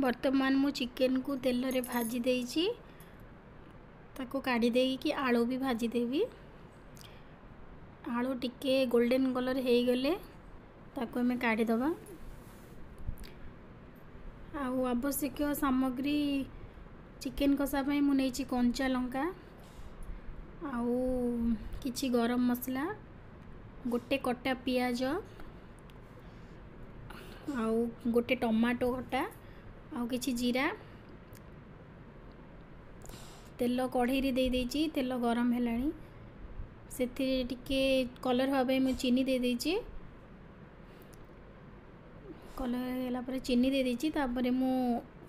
वर्तमान मु चिकेन को तेल रे भाजी देइछि ताको काढ़ी देकी आलू भी भाजी देवी। आलू टिके गोल्डन कलर हो गले ताको हमें काढ़ी दबा। आउ आवश्यक सामग्री चिकेन कषा पई मु नेछि कंचा लंका आउ किछि गरम मसला गोटे कटा पियाज आउ गोटे टमाटो कटा आउ किछि जीरा तेल कढ़ई रे दे देछि। तेल गरम हेलानी से टिके कलर भावे मु चीनी दे देछि। कलर हेला पर चीनी दे देछि तापर मु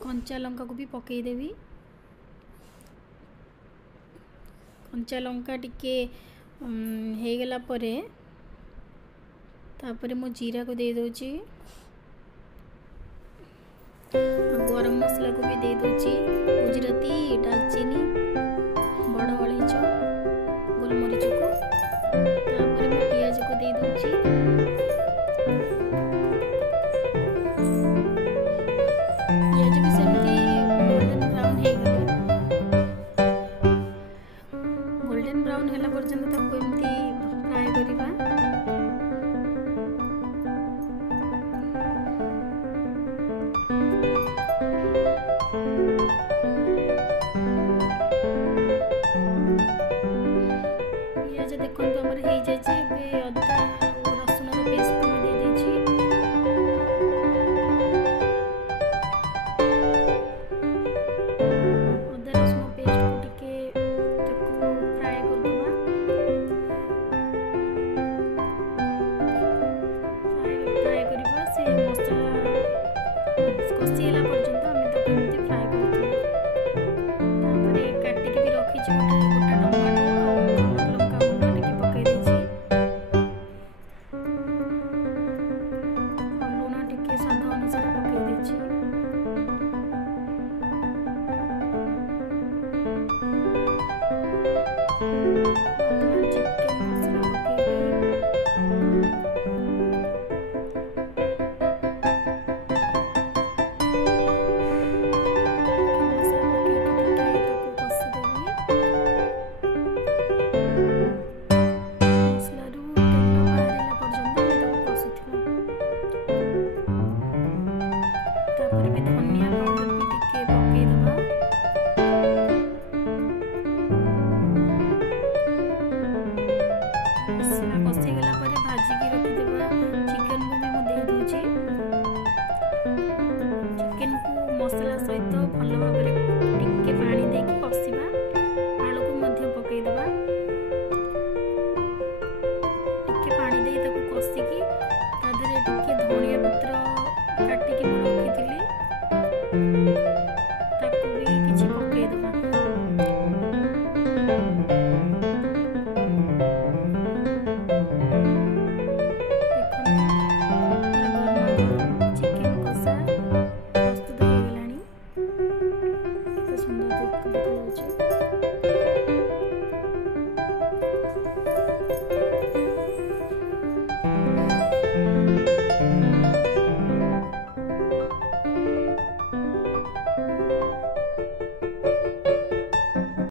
कंचा लंका को भी पकई देवी। कंचा लंका टिके हे गला परे तापर मु जीरा को दे दोछि। गरम मसला को भी दे दोछि गुजराती दालचीनी बड़ अलैच गोलमरीच को तापर मु पियाज को दे दोछि। पियाज भी सेमती गोल्डन ब्राउन हे गला गोल्डन ब्राउन होला पर्यंत ताको एमती फ्राई करिबा।